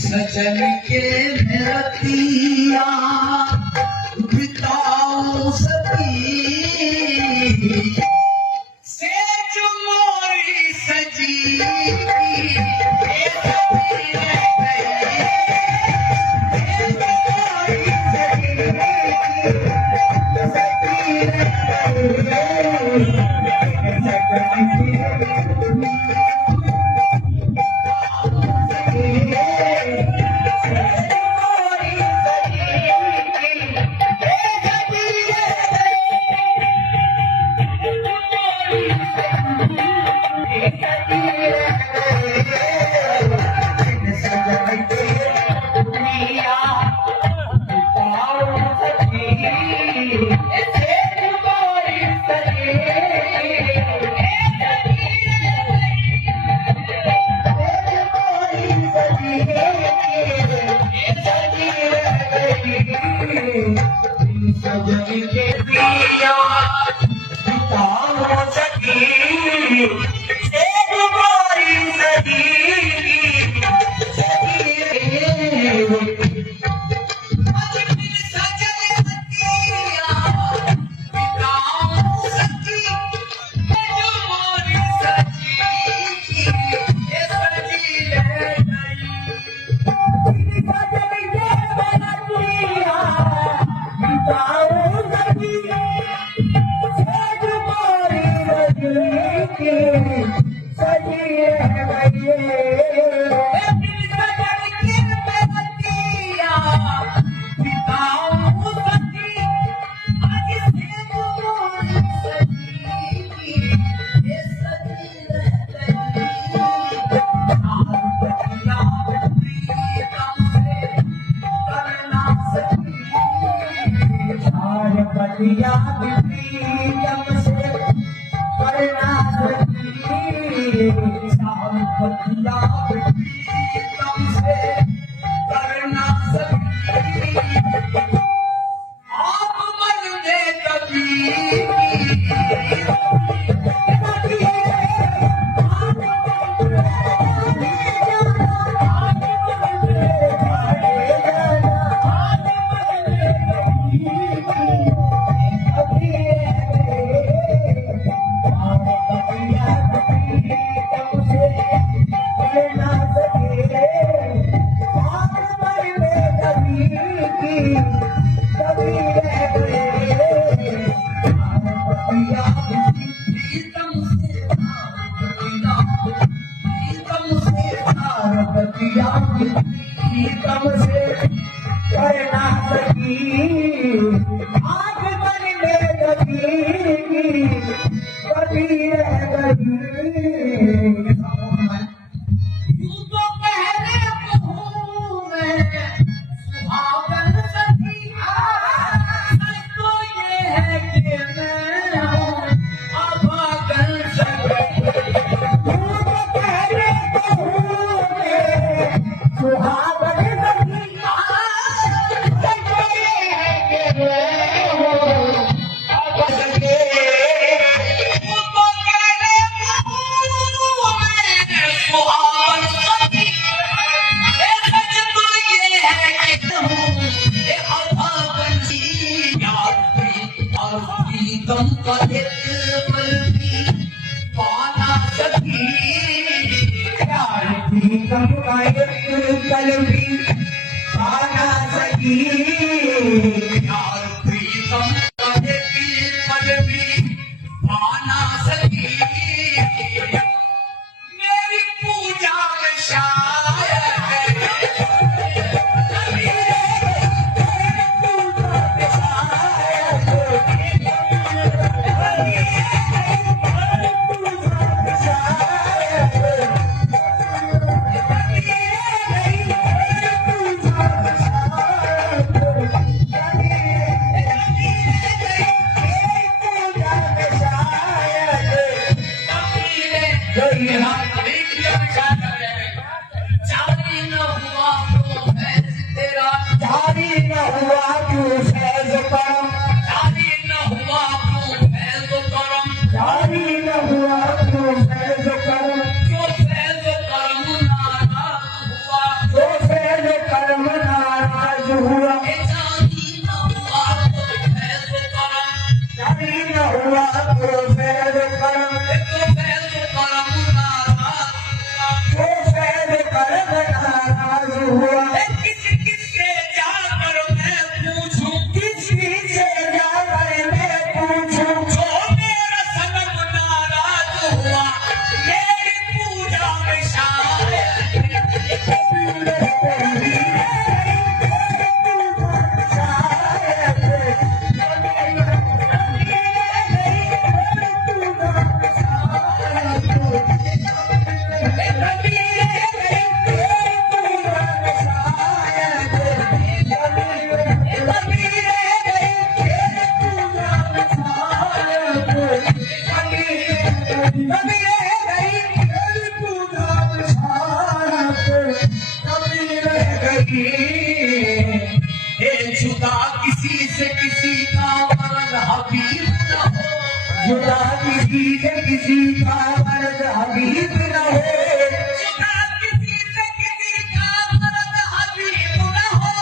सजन के रतिया बिताऊं सती से जो मोरी सजी जारी तो फैज करम तो फैज करम नाराज हुआ किस किस से जाकर मैं पूछूं जो मेरा सनम नाराज हुआ मेरी पूजा में जुदा किसी से किसी का मर्द हबीब न हो जुदा किसी से किसी का मर्द हबीब न हो जुदा किसी से किसी का मर्द हबीब न हो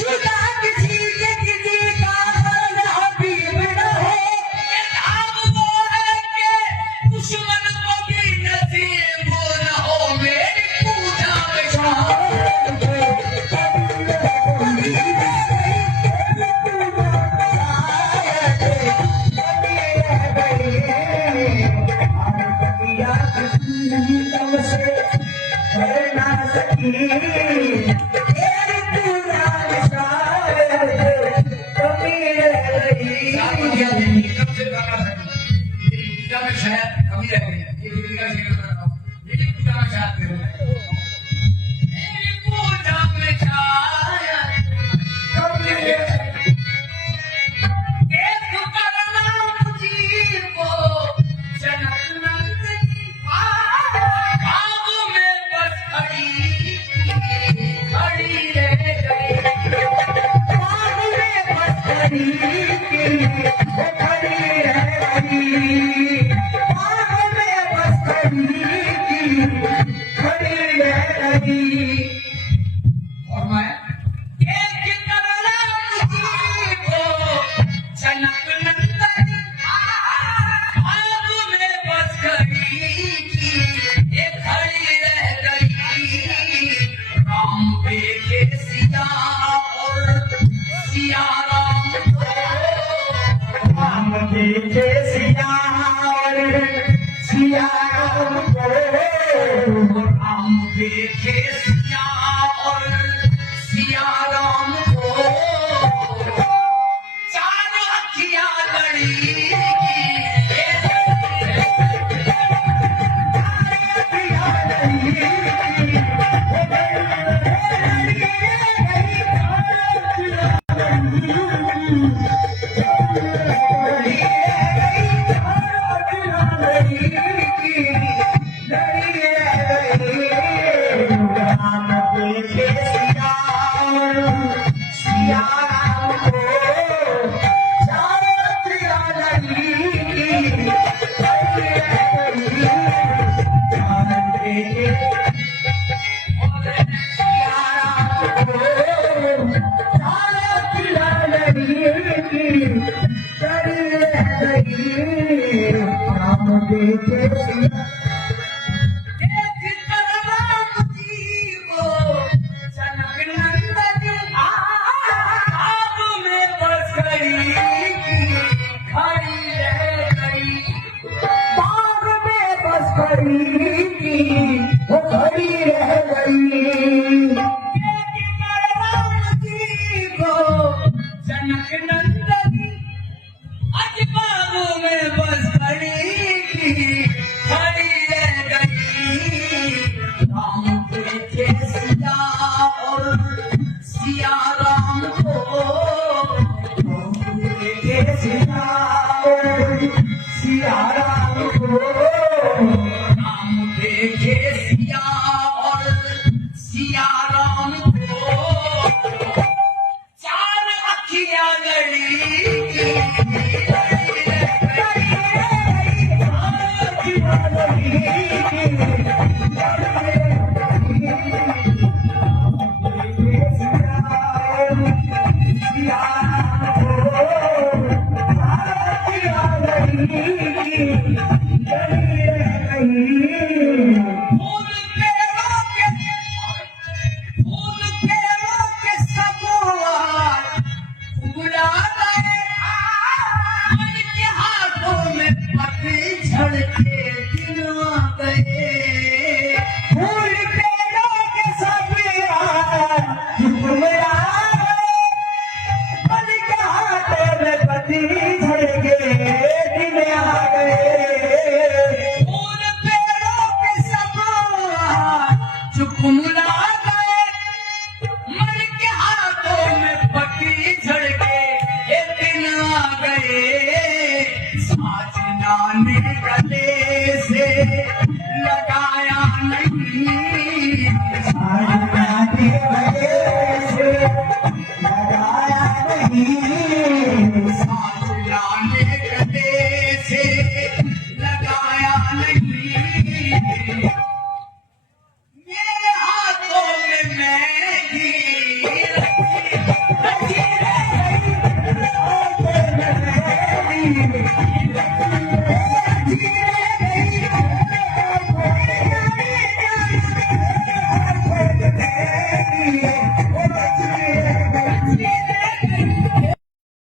जुदा किसी से किसी का मर्द हबीब न हो ये नाम वो है कि दुश्मन को भी नसीब न हो मेरी पूजा में शायद कमी रह गई है ये भी का जिक्र कर रहा हूं लेकिन पूजा में शायद मेरी पूजा में शायद कमी रह गई एक करना मुझको जनक नंदनी बाबू में बस खड़ी रह गई बाबू में बस खड़ी रह गई और मैं एक करना मुझको जनक नंदनी बाबू में बस खड़ी रह गई राम देखे सिया और सिया राम को राम देखे सिया और सिया राम को राम देखे सिया और सिया राम को चारों अखियां लड़ी जनक नंदनी आज बाबू में बस खड़ी रह गई राम देखे सिया और सिया राम को राम देखे सिया और सिया राम को राम देखे सिया और सिया राम को चार अखियां लड़ी Yeah. सब बुला गए, मन के हाथों में पतझड़ के दिन आ गए। फूल पेड़ों के सब बुला गए, मन के हाथों में पतझड़ के दिन आ गए। फूल पेड़ों के सब झुकमुला गए, मन के हाथों में पतझड़ के ये दिन आ गए। साजना ने गले से लगाया नहीं, साजना ने गले से लगाया नहीं,